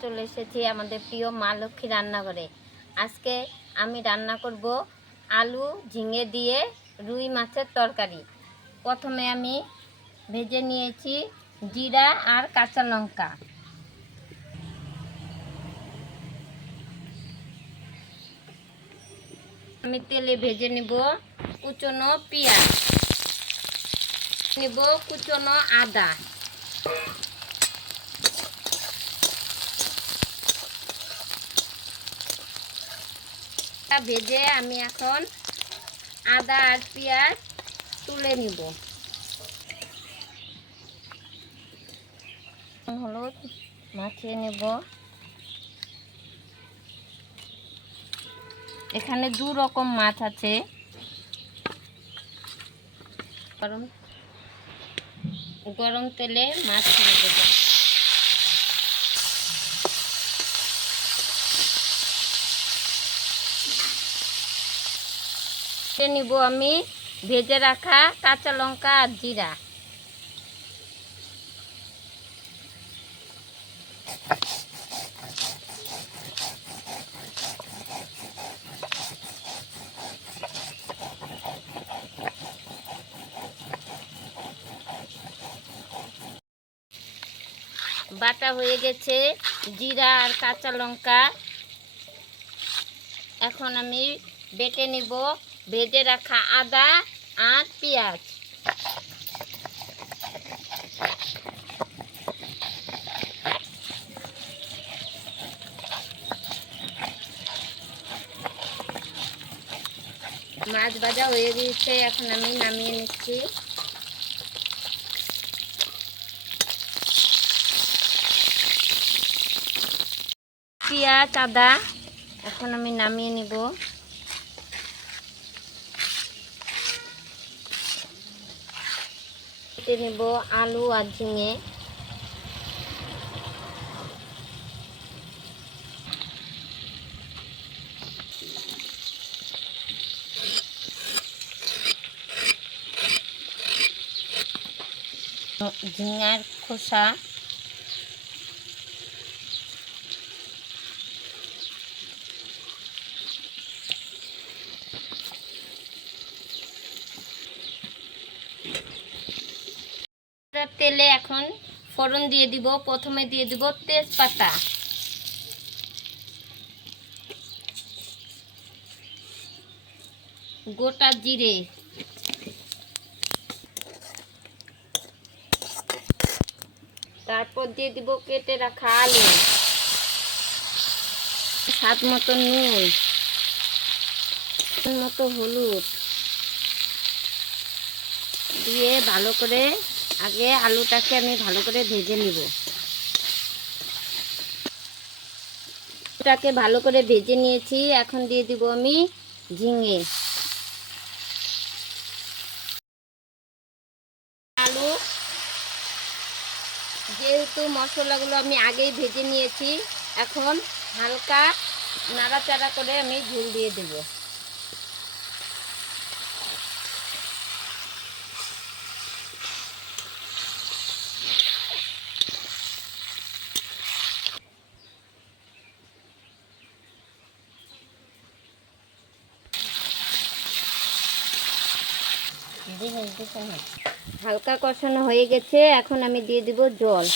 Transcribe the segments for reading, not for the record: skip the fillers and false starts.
চলে এসেছি আমাদের প্রিয় মা লক্ষ্মী রান্নাঘরে। আজকে আমি রান্না করব আলু ঝিঙে দিয়ে রুই মাছের তরকারি। প্রথমে আমি ভেজে নিয়েছি জিরা আর কাঁচা লঙ্কা। আমি তেলে ভেজে নেব কুচনো পেঁয়াজ, নেব কুচনো আদা, ভেজে আমি এখন আদা আর পেঁয়াজ তুলে নিব। হলুদ মাখিয়ে নেব। এখানে দু রকম মাছ আছে। গরম তেলে মাছ ছেড়ে দেব। নিব আমি ভেজে রাখা কাঁচা লঙ্কা আর জিরা। বাটা হয়ে গেছে জিরা আর কাঁচা লঙ্কা। এখন আমি বেটে নিব ভেজে রাখা আদা আর পেঁয়াজ। মাছ ভাজা হয়ে গিয়েছে, এখন আমি নামিয়ে নিচ্ছি। পেঁয়াজ আদা এখন আমি নামিয়ে নিব। কেটে নেব আলু আর ঝিঙে। ঝিঙার খোসা, তেলে এখন ফোড়ন দিয়ে দিব। প্রথমে দিয়ে দিব তেজপাতা, গোটা জিরে, তারপর দিয়ে দিব কেটে রাখা আলু, স্বাদ মতো নুন, মতো হলুদ দিয়ে ভালো করে আগে আলুটাকে আমি ভালো করে ভেজে নিব। আলুটাকে ভালো করে ভেজে নিয়েছি, এখন দিয়ে দিব আমি ঝিঙে। আলু যেহেতু মশলাগুলো আমি আগেই ভেজে নিয়েছি, এখন হালকা নাড়াচাড়া করে আমি ঝোল দিয়ে দেব। হালকা কষানো হয়ে গেছে, এখন আমি দিয়ে দিব জল।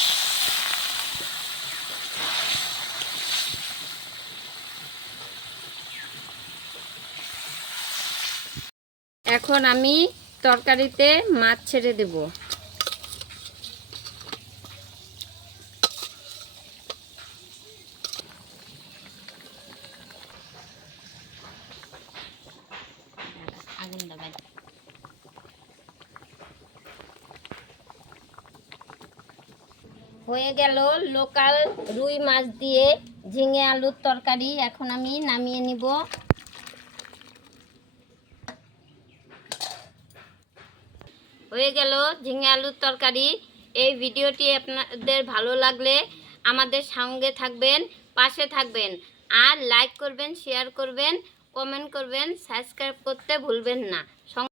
এখন আমি তরকারিতে মাছ ছেড়ে দেব। হয়ে গেল লোকাল রুই মাছ দিয়ে ঝিঙে আলুর তরকারি। এখন আমি নামিয়ে নিব। হয়ে গেল ঝিঙে আলুর তরকারি। এই ভিডিওটি আপনাদের ভালো লাগলে আমাদের সঙ্গে থাকবেন, পাশে থাকবেন, আর লাইক করবেন, শেয়ার করবেন, কমেন্ট করবেন, সাবস্ক্রাইব করতে ভুলবেন না।